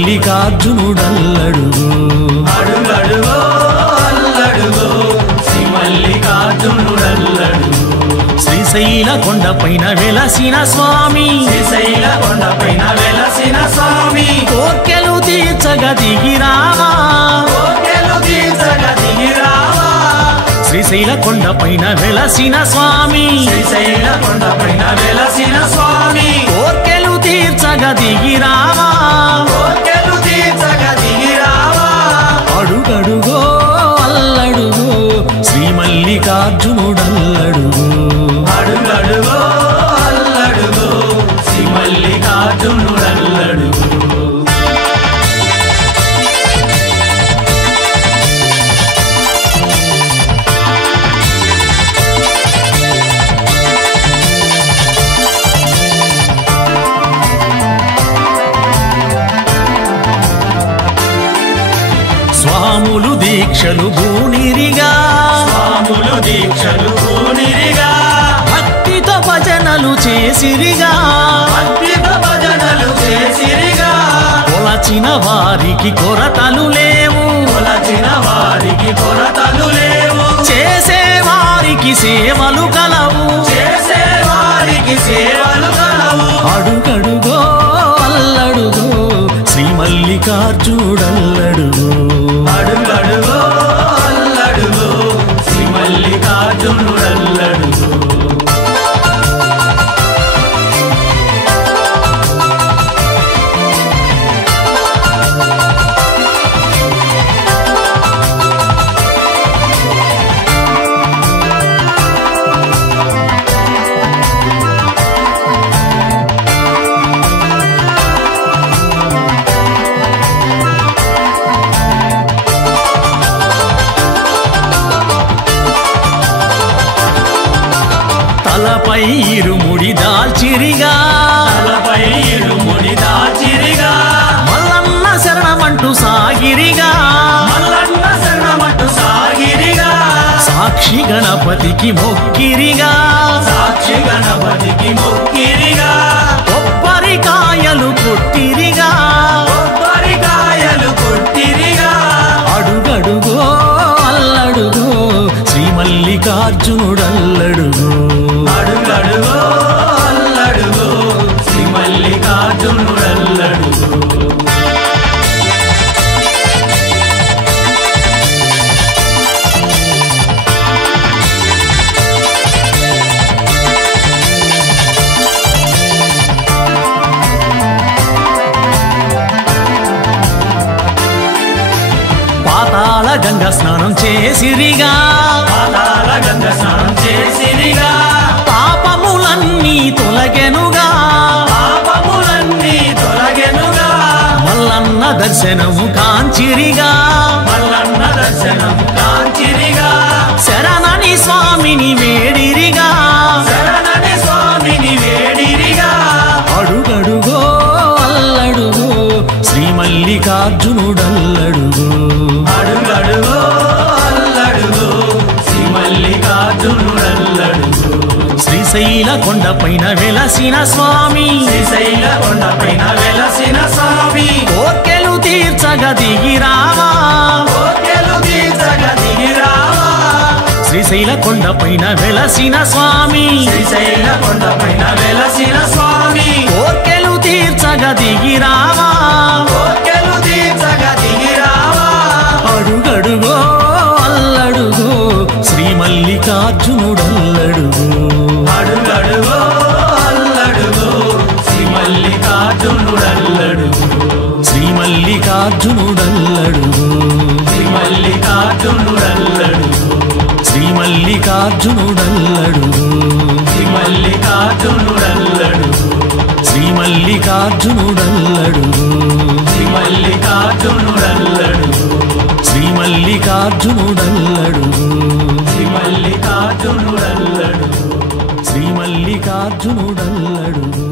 మల్లికార్జునుడల్లడుగు అడుగడుగో అల్లడుగో శ్రీ మల్లికార్జునుడల్లడుగు శ్రీశైల కొండపైన వెలసిన స్వామి శ్రీశైల కొండపైన వెలసిన స్వామి కోర్కెలు తీర్చగా దిగిరావా కోర్కెలు తీర్చగా దిగిరావా శ్రీశైల కొండపైన వెలసిన స్వామి శ్రీశైల కొండపైన వెలసిన స్వామి కోర్కెలు తీర్చగా దిగిరావా కోర్కెలు తీర్చగా దిగిరావా అడుగడుగో అల్లడుగో శ్రీ మల్లికార్జునుడల్లడుగు అడుగడుగో అల్లడుగో శ్రీ మల్లికార్జునుడల్లడుగు స్వాములు దీక్షలు భూనిరిగా స్వాములు దీక్షలు పూనిరిగా భక్తితో భజనలు చేసిరిగా భక్తితో భజనలు చేసిరిగా కొలచిన వారికి కొరతలు లేవు కొలచిన వారికి కొరతలు లేవు చేసే వారికి సేవలు కలవు చేసే వారికి సేవలు కలవు అడుగడుగో అల్లడుగో శ్రీ మల్లికార్జునుడల్లడుగు అడుగడుగో అల్లడుగో శ్రీ మల్లికార్జునుడల్లడుగు తలపై ఇరుముడి దాల్చిరిగా తలపై ఇరుముడి దాచిరిగా మల్లన్న శరణమంటూ సాగిరిగా మల్లన్న శరణమట్టు సాగిరిగా సాక్షి గణపతికి మొక్కిరిగా సాక్షి గణపతికి మొక్కిరిగా కొబ్బరికాయలు కొట్టిరిగా కొబ్బరికాయలు కొట్టిరిగా అడుగడుగో అల్లడుగో శ్రీ మల్లికార్జునుడల్లడుగు అడుగడుగో అల్లడుగో శ్రీ మల్లికార్జునుడల్లడుగు పాతాళ గంగ స్నానం చేసిరిగా పాతాళ గంగ స్నానం చేసిరిగా పాపములన్నీ తొలగెనుగా పాపములన్నీ తొలగెనుగా మల్లన్న దర్శనము కాంచిరిగా మల్లన్న దర్శనం కాంచిరిగా శరణని స్వామిని వేడిరిగా శరణని స్వామిని వేడిరిగా అడుగడుగో అల్లడుగో శ్రీ మల్లికార్జునుడల్లడుగు అడుగడుగో అల్లడుగో శ్రీ మల్లికార్జునుడల్లడుగు శ్రీశైల కొండపైన వెలసిన స్వామి శ్రీశైల కొండపైన వెలసిన స్వామి కోర్కెలు తీర్చగా దిగిరావా కోర్కెలు తీర్చగా దిగిరావా శ్రీశైల కొండపైన వెలసిన స్వామి శ్రీశైల కొండపైన వెలసిన స్వామి కోర్కెలు తీర్చగా దిగిరావా కోర్కెలు తీర్చగా దిగిరావా అడుగడుగో అల్లడుగో శ్రీ మల్లికార్జునుడల్లడుగు అడుగడుగో అల్లడుగో శ్రీ మల్లికార్జునుడల్లడుగు శ్రీ మల్లికార్జునుడల్లడుగు శ్రీ మల్లికార్జునుడల్లడుగు శ్రీ మల్లికార్జునుడల్లడుగు శ్రీ మల్లికార్జునుడల్లడుగు శ్రీ మల్లికార్జునుడల్లడుగు శ్రీ మల్లికార్జునుడల్లడుగు శ్రీ మల్లికార్జునుడల్లడుగు శ్రీ మల్లికార్జునుడల్లడుగు శ్రీ మల్లికార్జునుడల్లడుగు